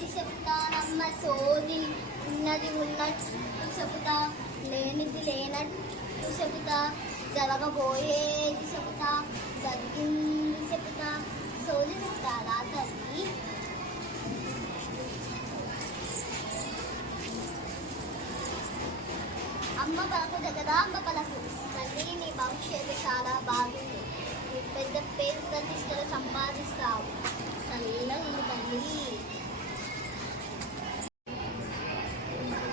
ఇది చెప్తానమ్మ సోది, ఉన్నది ఉన్నట్టు చెబుతా, లేనిది లేనట్టు చెబుతా, జరగబోయేది చెబుతా, జరిగింది చెబుతా, సోది చెప్తారా తల్లి? అమ్మ పలకు దగ్గర అమ్మ పలకు, తల్లి నీ భవిష్యత్తు చాలా బాగుంది, పెద్ద పేరు ప్రతిష్టలు సంపాదిస్తావు, చల్లగా తల్లి.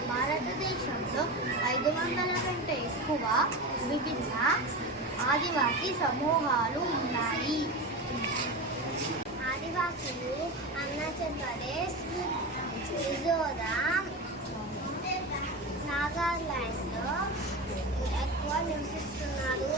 భారతదేశంలో 500 కంటే ఎక్కువ విభిన్న ఆదివాసీ సమూహాలు ఉన్నాయి. ఆదివాసులు అరుణాచల్ ప్రదేశ్, మిజోరాం, నాగాలాండ్లో ఎక్కువ నివసిస్తున్నారు.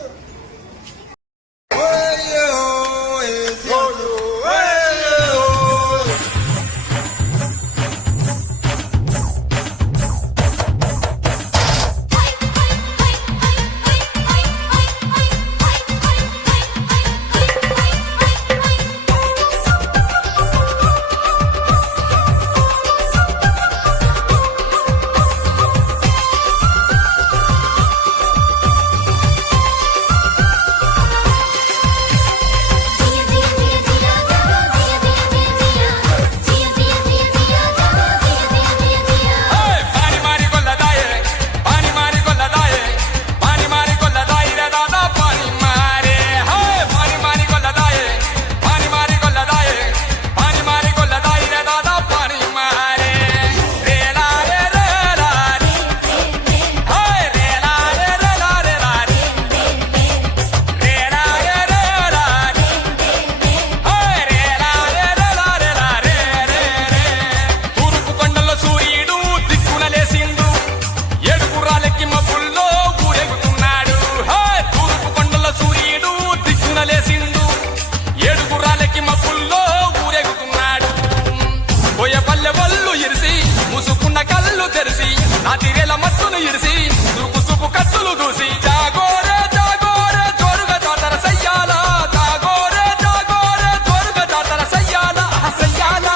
ముసుకున్న కళ్ళు తెరిసి నా తిరేల మత్తును ఇరిసి సురుకు సుపు కత్తులు దూసి జాగోరే జాగోరే జోరుగా జాతర సయ్యాల, జాగోరే జాగోరే జోరుగా జాతర సయ్యాల, సయ్యాల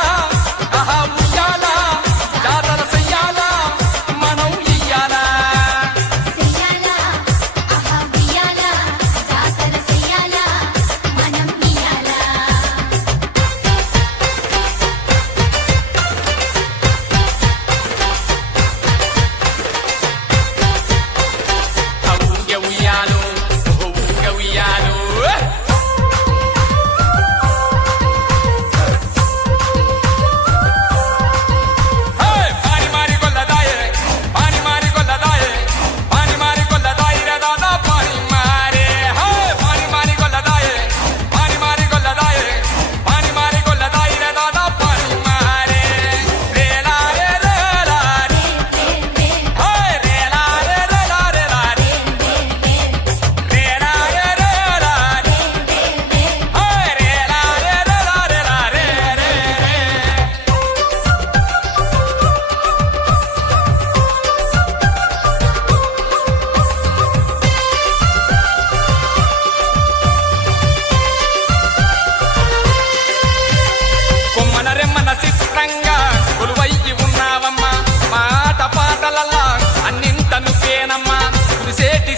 ఆహా ఉయ్యాల, జాతర సయ్యాల మనం ఇయ్యాల, సయ్యాల ఆహా ఉయ్యాల, జాతర సయ్యాల మనం ఇయ్యాల. చిత్రంగా కొలువయ్యి ఉన్నావమ్మా, మాట పాటలల్లా అన్నింట నువ్వేనమ్మా, కురిసేటి